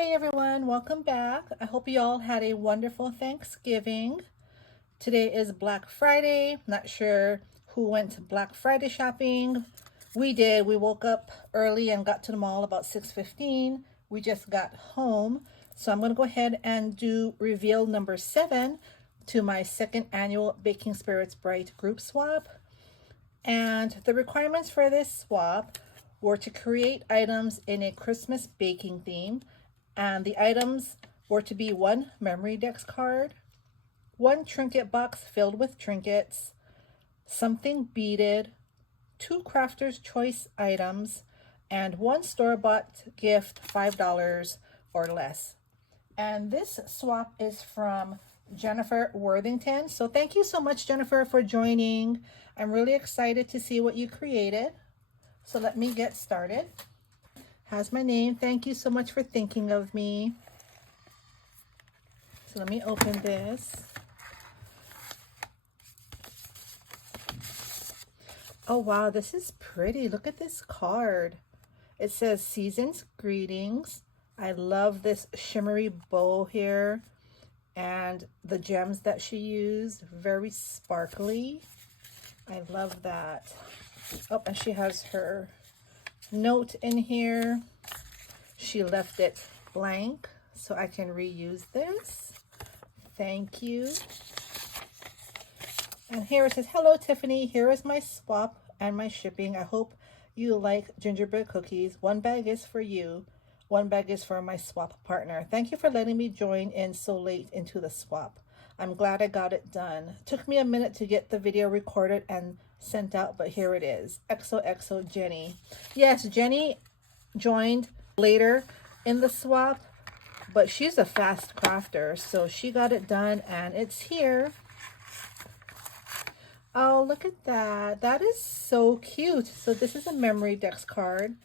Hey everyone, welcome back. I hope you all had a wonderful Thanksgiving. Today is Black Friday. Not sure who went to Black Friday shopping. We did. We woke up early and got to the mall about 6:15. We just got home. So I'm going to go ahead and do reveal number 7 to my second annual Baking Spirits Bright group swap. And the requirements for this swap were to create items in a Christmas baking theme. And the items were to be 1 memory dex card, 1 trinket box filled with trinkets, something beaded, 2 crafter's choice items, and 1 store-bought gift, $5 or less. And this swap is from Jennifer Worthington. So thank you so much, Jennifer, for joining. I'm really excited to see what you created. So let me get started. Has my name. Thank you so much for thinking of me. So let me open this. Oh wow, this is pretty. Look at this card. It says Season's Greetings. I love this shimmery bow here and the gems that she used. Very sparkly. I love that. Oh, and she has her note in here. She left it blank so I can reuse this. Thank you. And here it says, hello Tiffany, here is my swap and my shipping. I hope you like gingerbread cookies. 1 bag is for you. 1 bag is for my swap partner. Thank you for letting me join in so late into the swap. I'm glad I got it done. Took me a minute to get the video recorded and sent out, but here it is. XOXO Jenny. Yes, Jenny joined later in the swap, but she's a fast crafter, so she got it done and it's here. Oh, look at that. That is so cute. So this is a memory dex card.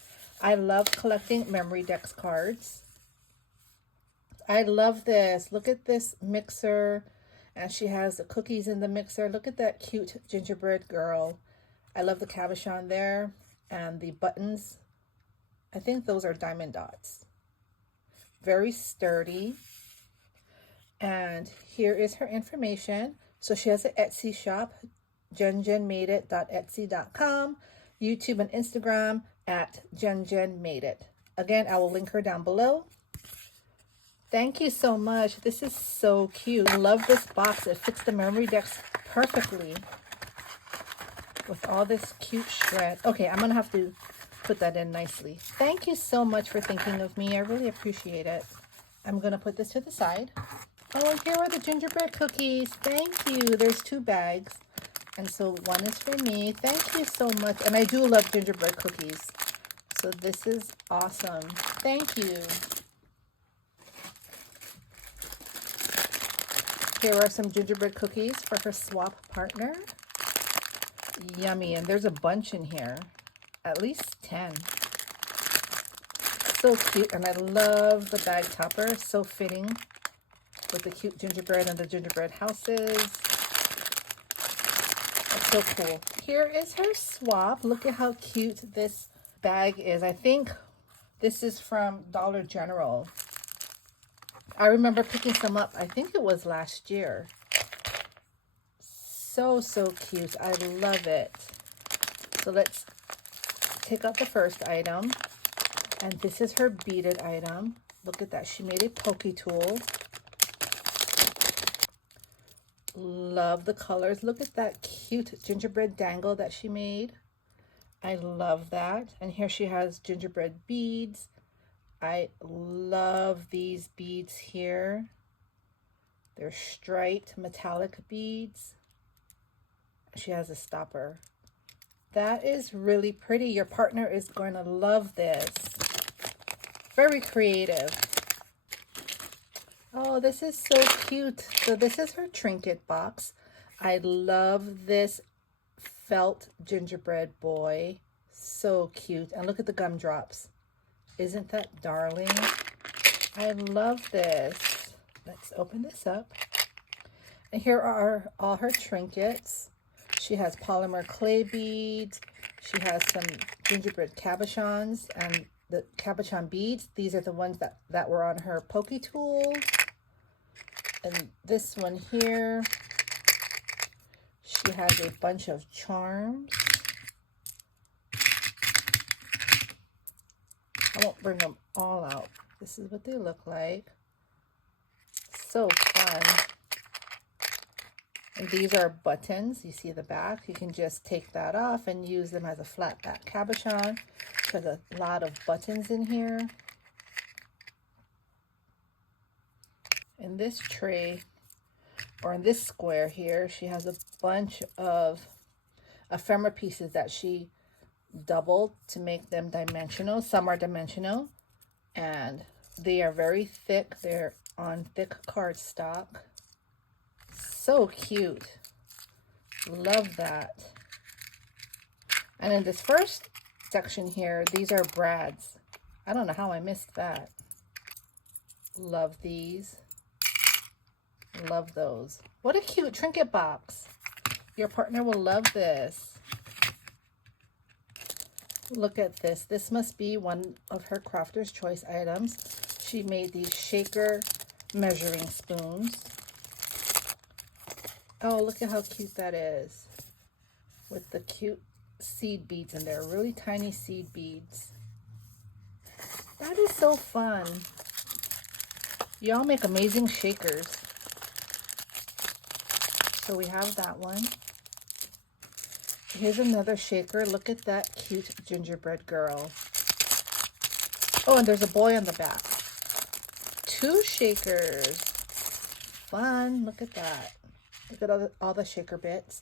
I love collecting memory dex cards. I love this. Look at this mixer. And she has the cookies in the mixer. Look at that cute gingerbread girl. I love the cabochon there. And the buttons. I think those are diamond dots. Very sturdy. And here is her information. So she has an Etsy shop. jenjenmadeit.etsy.com. YouTube and Instagram at jenjenmadeit. Again, I will link her down below. Thank you so much. This is so cute. I love this box. It fits the memory dex perfectly with all this cute shred. Okay, I'm going to have to put that in nicely. Thank you so much for thinking of me. I really appreciate it. I'm going to put this to the side. Oh, and here are the gingerbread cookies. Thank you. There's 2 bags. And so 1 is for me. Thank you so much. And I do love gingerbread cookies. So this is awesome. Thank you. Here are some gingerbread cookies for her swap partner. Yummy. And there's a bunch in here. At least 10. So cute. And I love the bag topper. So fitting with the cute gingerbread and the gingerbread houses. That's so cool. Here is her swap. Look at how cute this bag is. I think this is from Dollar General. I remember picking some up. I think it was last year. So cute. I love it. So let's take out the first item. And this is her beaded item. Look at that. She made a pokey tool. Love the colors. Look at that cute gingerbread dangle that she made. I love that. And here she has gingerbread beads. I love these beads here. They're striped metallic beads. She has a stopper. That is really pretty. Your partner is going to love this. Very creative. Oh, this is so cute. So this is her trinket box. I love this felt gingerbread boy. So cute. And look at the gumdrops. Isn't that darling? I love this. Let's open this up. And here are all her trinkets. She has polymer clay beads. She has some gingerbread cabochons, and the cabochon beads. These are the ones that were on her pokey tools. And this one here, she has a bunch of charms. I won't bring them all out. This is what they look like. So fun. And these are buttons. You see the back. You can just take that off and use them as a flat back cabochon. There's a lot of buttons in here. In this tray, or in this square here, she has a bunch of ephemera pieces that she doubled to make them dimensional. Some are dimensional, and they are very thick. They're on thick cardstock. So cute. Love that. And in this first section here, these are brads. I don't know how I missed that. Love these. Love those. What a cute trinket box. Your partner will love this. Look at this. This must be one of her crafter's choice items. She made these shaker measuring spoons. Oh, look at how cute that is. With the cute seed beads in there. Really tiny seed beads. That is so fun. Y'all make amazing shakers. So we have that one. Here's another shaker. Look at that cute gingerbread girl. Oh, and there's a boy on the back. 2 shakers. Fun. Look at that. Look at all the shaker bits.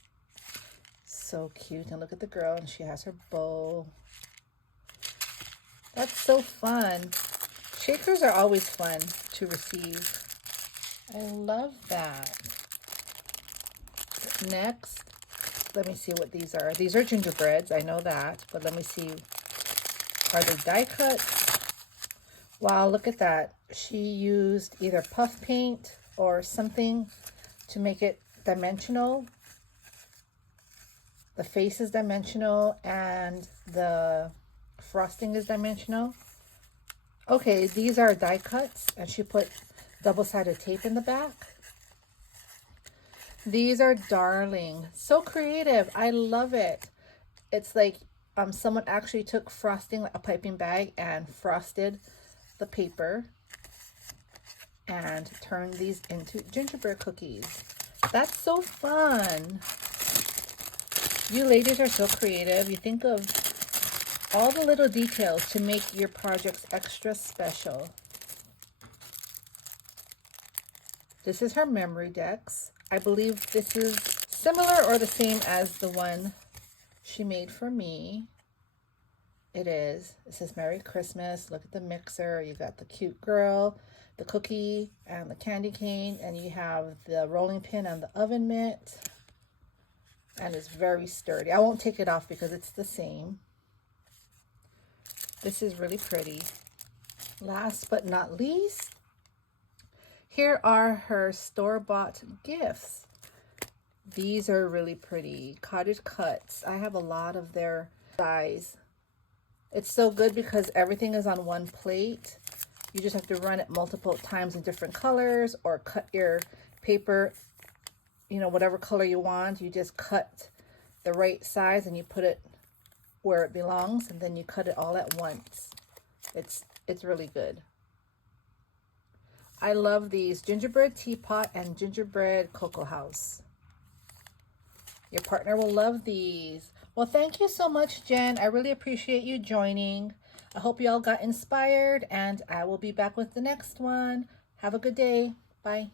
So cute. And look at the girl, and she has her bow. That's so fun. Shakers are always fun to receive. I love that. Next, let me see what these are. These are gingerbreads, I know that, but let me see. Are they die cuts? Wow, look at that. She used either puff paint or something to make it dimensional. The face is dimensional and the frosting is dimensional. Okay, these are die cuts, and she put double-sided tape in the back. These are darling. So creative. I love it. It's like someone actually took frosting, like a piping bag, and frosted the paper and turned these into gingerbread cookies. That's so fun. You ladies are so creative. You think of all the little details to make your projects extra special. This is her memory decks. I believe this is similar or the same as the one she made for me. It is. It says Merry Christmas. Look at the mixer. You got the cute girl, the cookie, and the candy cane. And you have the rolling pin and the oven mitt. And it's very sturdy. I won't take it off because it's the same. This is really pretty. Last but not least, here are her store-bought gifts. These are really pretty. Cottage cuts. I have a lot of their size. It's so good because everything is on one plate. You just have to run it multiple times in different colors, or cut your paper, you know, whatever color you want. You just cut the right size and you put it where it belongs, and then you cut it all at once. It's really good. I love these gingerbread teapot and gingerbread cocoa house. Your partner will love these. Well, thank you so much, Jen. I really appreciate you joining. I hope you all got inspired, and I will be back with the next one. Have a good day. Bye.